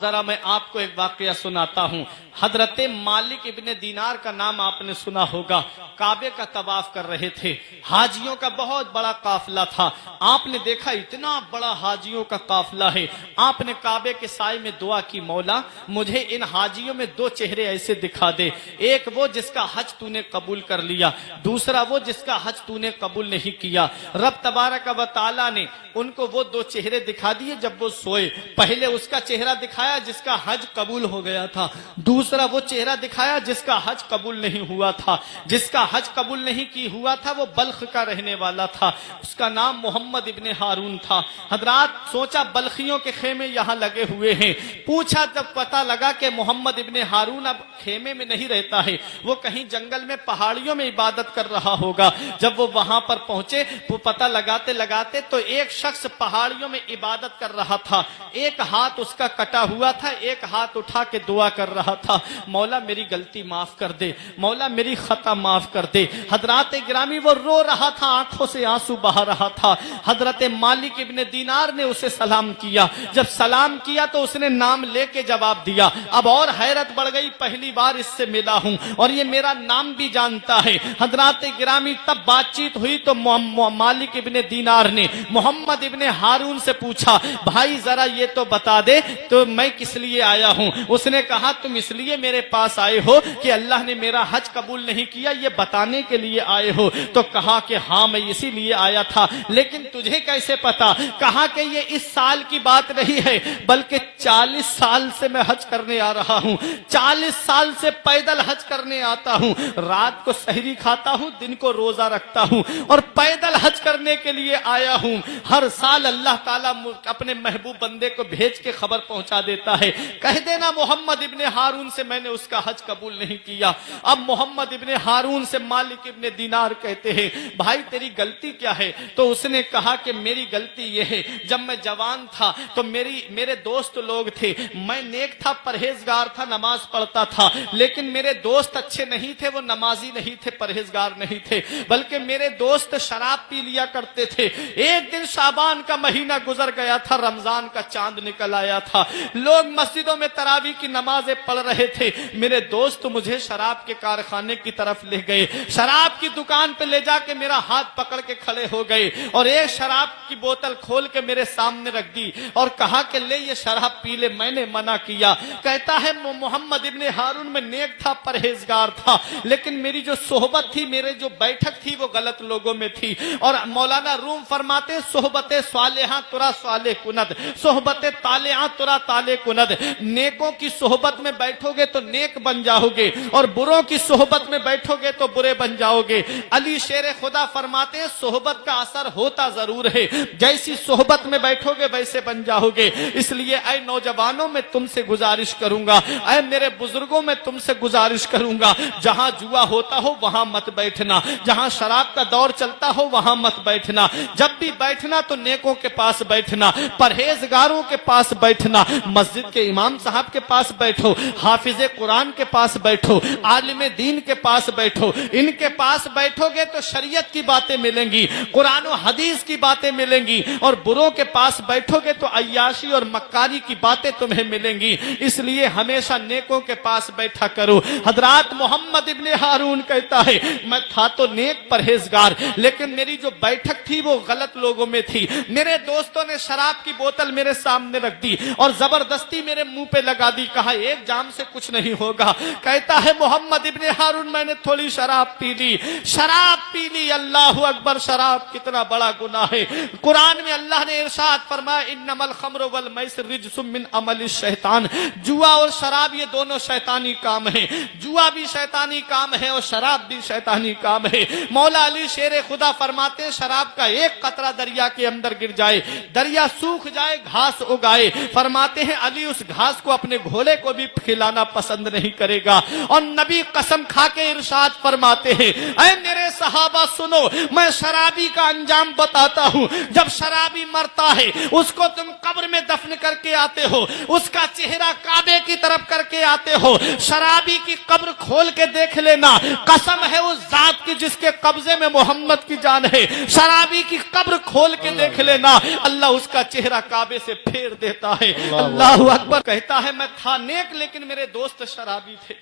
जरा मैं आपको एक वाकया सुनाता हूँ। हजरत मालिक इब्ने दीनार का नाम आपने सुना होगा। काबे का तवाफ कर रहे थे, हाजियों का बहुत बड़ा काफिला था। आपने देखा इतना बड़ा हाजियों का काफिला है। आपने काबे के साए में दुआ की, मौला मुझे इन हाजियों में दो चेहरे ऐसे दिखा दे, एक वो जिसका हज तूने कबूल कर लिया, दूसरा वो जिसका हज तूने कबूल नहीं किया। रब तबारक व तआला ने उनको वो दो चेहरे दिखा दिए जब वो सोए। पहले उसका चेहरा दिखाया जिसका हज कबूल हो गया था, दूसरा वो चेहरा दिखाया जिसका हज कबूल नहीं हुआ था। जिसका हज कबूल नहीं की हुआ था वो बल्ख का रहने वाला था, उसका नाम मोहम्मद इब्ने हारून था। हजरात सोचा बल्खियों के खेमे यहाँ लगे हुए हैं। पूछा जब पता लगा कि मोहम्मद इब्ने हारून अब खेमे में नहीं रहता है, वो कहीं जंगल में पहाड़ियों में इबादत कर रहा होगा। जब वो वहां पर पहुंचे वो पता लगाते लगाते तो एक शख्स पहाड़ियों में इबादत कर रहा था। एक हाथ उसका कटा हुआ था, एक हाथ उठा के दुआ कर रहा था, मौला मेरी गलती माफ कर दे, मौला मेरी खता माफ कर दे। हजरत गिरामी वो रो रहा था, आंखों से आंसू बहा रहा था। हजरत मालिक इब्ने दीनार ने उसे सलाम किया। जब सलाम किया तो उसने नाम लेके जवाब दिया। अब और हैरत बढ़ गई, पहली बार इससे मिला हूं और ये मेरा नाम भी जानता है। हजरत गिरामी तब बातचीत हुई तो मालिक इब्ने दीनार ने मोहम्मद इब्ने हारून से पूछा, भाई जरा ये तो बता दे तो मैं किस लिए आया हूं। उसने कहा तुम इसलिए मेरे पास आए हो कि अल्लाह ने मेरा हज कबूल नहीं किया, ये बताने के लिए आए हो। तो कहा कि हाँ मैं इसीलिए आया था, लेकिन तुझे कैसे पता। कहा कि ये इस साल की बात नहीं है बल्कि 40 साल से मैं हज करने आ रहा हूं, 40 साल से पैदल हज करने आता हूं। रात को सहरी खाता हूं, दिन को रोजा रखता हूं और पैदल हज करने के लिए आया हूं। हर साल अल्लाह ताला अपने महबूब बंदे को भेज के खबर पहुंचा देता है, कह देना मोहम्मद इब्ने हारून से मैंने उसका हज कबूल नहीं किया। अब मोहम्मद इब्ने हारून से मालिक इब्ने दीनार कहते हैं, भाई तेरी गलती क्या है। तो उसने कहा कि मेरी गलती यह है, जब मैं जवान था तो मेरे दोस्त लोग थे, मैं नेक था, परहेजगार था, नमाज पढ़ता था, लेकिन मेरे दोस्त अच्छे नहीं थे, वो नमाजी नहीं थे, परहेजगार नहीं थे, बल्कि मेरे दोस्त शराब पी लिया करते थे। एक दिन शाबान का महीना गुजर गया था, रमजान का चांद निकल आया था, लोग मस्जिदों में तरावी की नमाजें पढ़ रहे थे। मेरे दोस्त मुझे शराब के कारखाने की तरफ ले गए, शराब की दुकान पे ले जाके मेरा हाथ पकड़ के खड़े हो गए और एक शराब की बोतल खोल के मेरे सामने रख दी और कहा कि ले ये शराब पी ले। मैंने मना किया। कहता है मोहम्मद इब्ने हारून में नेक था, परहेजगार था, लेकिन मेरी जो सोहबत थी, मेरे जो बैठक थी वो गलत लोगों में थी। और मौलाना रूम फरमाते सोहबते स्वालेहा तुरा स्वाले कुनद, सोहबते तालेहा तुरा ताले कुनद। नेकों की सोहबत में बैठोगे तो नेक बन जाओगे और बुरों की सोहबत में बैठोगे तो बुरे बन जाओगे। अली शेर खुदा फरमाते हैं सोहबत का असर होता जरूर है, जैसी सोहबत में बैठोगे वैसे बन जाओगे। इसलिए ऐ नौजवानों में तुमसे गुजारिश करूंगा, ऐ मेरे बुजुर्गों में तुमसे गुजारिश करूंगा, जहां जुआ होता हो वहां मत बैठना, जहां शराब का दौर चलता हो वहां मत बैठना। जब भी बैठना तो नेकों के पास बैठना, परहेजगारों के पास बैठना, मस्जिद के इमाम साहब के पास बैठो, हाफिज कुरान के पास बैठो, आलिम दीन के पास बैठो। इनके पास बैठोगे तो शरीयत की बातें मिलेंगी, कुरान और हदीस की बातें मिलेंगी, और बुरों के पास बैठोगे तो अय्याशी और मक्कारी की बातें तुम्हें मिलेंगी। इसलिए हमेशा नेकों के पास बैठा करो। हजरत मोहम्मद इब्ने हारून कहता है मैं था तो नेक परहेजगार, लेकिन मेरी जो बैठक थी वो गलत लोगों में थी। मेरे दोस्तों ने शराब की बोतल मेरे सामने रख दी और जबरदस्ती मेरे मुंह पे लगा दी, कहा एक जाम से कुछ नहीं होगा। कहता है मोहम्मद इब्ने हारून मैंने थोड़ी शराब पी ली, शराब पी ली, अल्लाह अकबर, शराब कितना बड़ा गुनाह है। कुरान में अल्लाह ने इरशाद फरमाया इन्नमल खम्र वल मैसिर रिज्सुम मिन अमल शैतान, जुआ और शराब ये दोनों शैतानी काम है। जुआ भी शैतानी काम है और शराब भी शैतानी काम है। मौला अली शेर खुदा फरमाते हैं शराब का एक कतरा दरिया के अंदर गिर जाए, दरिया सूख जाए, घास उगाए, फरमाते हैं अली उस घास को अपने घोड़े को भी खिलाना पसंद नहीं करेगा। और नबी कसम खा के इरशाद फरमाते हैं ऐ मेरे सहाबा सुनो, मैं शराबी का अंजाम बताता हूँ। जब शराबी मरता है उसको तुम कब्र में दफन करके आते हो, उसका चेहरा काबे की तरफ करके आते हो। शराबी की कब्र खोल के देख लेना, कसम है उस जात की जिसके कब्जे में मोहम्मद की जान है। शराबी की कब्र खोल के देख लेना, अल्लाह उसका चेहरा काबे से फेर देता है। अल्लाह अकबर। कहता है मैं था नेक लेकिन मेरे दोस्त शराबी थे,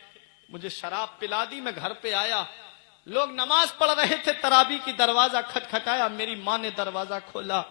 मुझे शराब पिला दी, मैं घर पे आया, लोग नमाज पढ़ रहे थे, तराबी की दरवाजा खटखटाया, मेरी माँ ने दरवाजा खोला।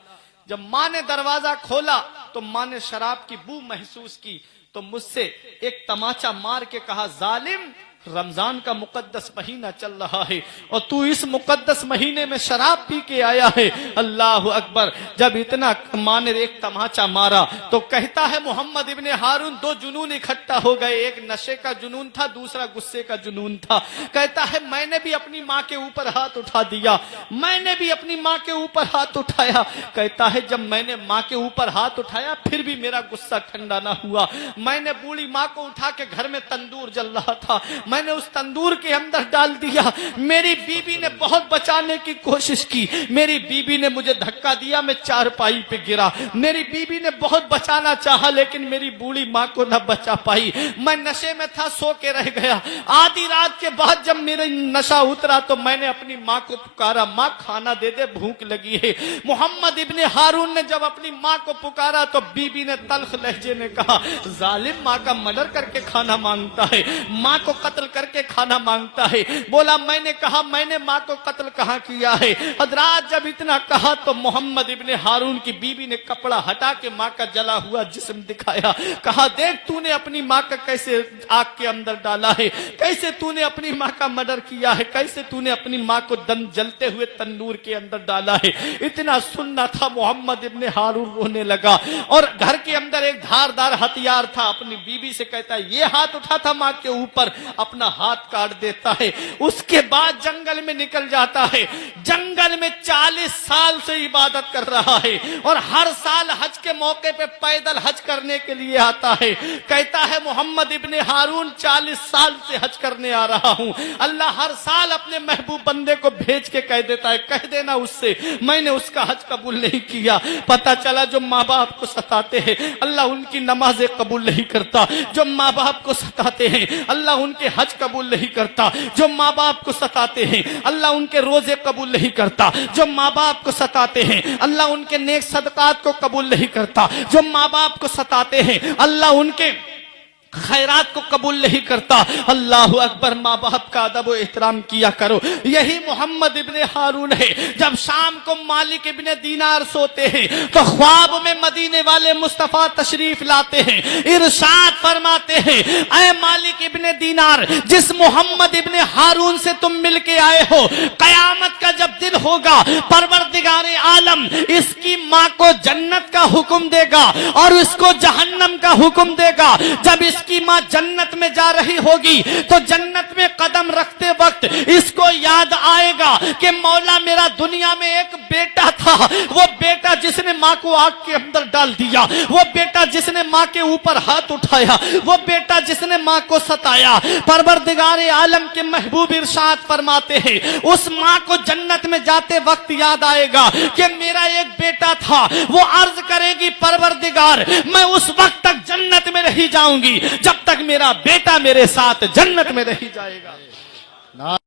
जब माँ ने दरवाजा खोला तो माँ ने शराब की बू महसूस की, तो मुझसे एक तमाचा मार के कहा, जालिम, रमजान का मुकद्दस महीना चल रहा है और तू इस मुकद्दस महीने में शराब पी के आया है। अल्लाह अकबर। जब इतना माँ ने एक तमाचा मारा तो कहता है मोहम्मद इब्ने हारून, दो जुनून इकट्ठा हो गए, एक नशे का जुनून था, दूसरा गुस्से का जुनून था। कहता है मैंने भी अपनी माँ के ऊपर हाथ उठा दिया, मैंने भी अपनी माँ के ऊपर हाथ उठाया। कहता है जब मैंने माँ के ऊपर हाथ उठाया फिर भी मेरा गुस्सा ठंडा ना हुआ। मैंने बूढ़ी माँ को उठा के, घर में तंदूर जल रहा था, मैंने उस तंदूर के अंदर डाल दिया। मेरी बीबी ने बहुत बचाने की कोशिश की, मेरी बीबी ने मुझे धक्का दिया, मैं चारपाई पे गिरा। मेरी बीबी ने बहुत बचाना चाहा लेकिन मेरी बूढ़ी माँ को न बचा पाई। मैं नशे में था, सो के रह गया। आधी रात के बाद जब मेरा नशा उतरा तो मैंने अपनी माँ को पुकारा, माँ खाना दे दे, भूख लगी है। मोहम्मद इब्ने हारून ने जब अपनी माँ को पुकारा तो बीबी ने तल्ख लहजे में कहा, जालिम, माँ का मर्डर करके खाना मांगता है, माँ को कत्ल करके खाना मांगता है। बोला मैंने कहा, मैंने माँ को कत्ल कहाँ किया है। हजरात जब इतना कहा तो मोहम्मद इब्ने हारून की बीबी ने कपड़ा हटा के माँ का जला हुआ जिस्म दिखाया, कहा देख तूने अपनी माँ का कैसे आग के अंदर डाला है, कैसे तूने अपनी माँ का मर्डर किया है, कैसे तूने अपनी माँ को दम जलते हुए तंदूर के अंदर डाला है। इतना सुनना था, मोहम्मद इब्ने हारून रोने लगा और घर के अंदर एक धारदार हथियार था, अपनी बीबी से कहता है ये हाथ उठा था माँ के ऊपर, अपना हाथ काट देता है। उसके बाद जंगल में निकल जाता है। जंगल में 40 साल से इबादत कर रहा है और हर साल हज के मौके पे पैदल हज करने के लिए आता है। कहता है मोहम्मद इब्ने हारून 40 साल से हज करने आ रहा हूं। अल्लाह हर साल अपने महबूब बंदे को भेज के कह देता है, कह देना उससे मैंने उसका हज कबूल नहीं किया। पता चला जो माँ बाप को सताते हैं अल्लाह उनकी नमाजें कबूल नहीं करता, जो माँ बाप को सताते हैं अल्लाह उनके हज कबूल नहीं करता, जो माँ बाप को सताते हैं अल्लाह उनके रोजे कबूल नहीं करता, जो माँ बाप को सताते हैं अल्लाह उनके नेक सदकात को कबूल नहीं करता, जो माँ बाप को सताते हैं अल्लाह उनके खैरात को कबूल नहीं करता। अल्लाह अकबर। माँ बाप का अदब व एहतराम किया करो। यही मोहम्मद इब्ने हारून है। जब शाम को मालिक इब्ने दीनार सोते हैं तो ख्वाब में मदीने वाले मुस्तफा तशरीफ लाते हैं, इरशाद फरमाते हैं, ऐ मालिक इब्ने दीनार, जिस मोहम्मद इब्ने हारून से तुम मिल के आए हो, कयामत का जब दिन होगा परवरदिगार आलम इसकी माँ को जन्नत का हुक्म देगा और इसको जहन्नम का हुक्म देगा। जब इसकी माँ जन्नत में जा रही होगी तो जन्नत में कदम रखते वक्त इसको याद आएगा कि मौला मेरा दुनिया में एक बेटा था, वो बेटा जिसने माँ को आग के अंदर डाल दिया, वो बेटा जिसने माँ के ऊपर हाथ उठाया, वो बेटा जिसने माँ को सताया। परवरदिगार आलम के महबूब इरशाद फरमाते हैं उस माँ को जन्नत में जाते वक्त याद आएगा कि मेरा एक बेटा था। वो अर्ज करेगी परवरदिगार मैं उस वक्त तक जन्नत में रही जाऊंगी जब तक मेरा बेटा मेरे साथ जन्नत में रही जाएगा।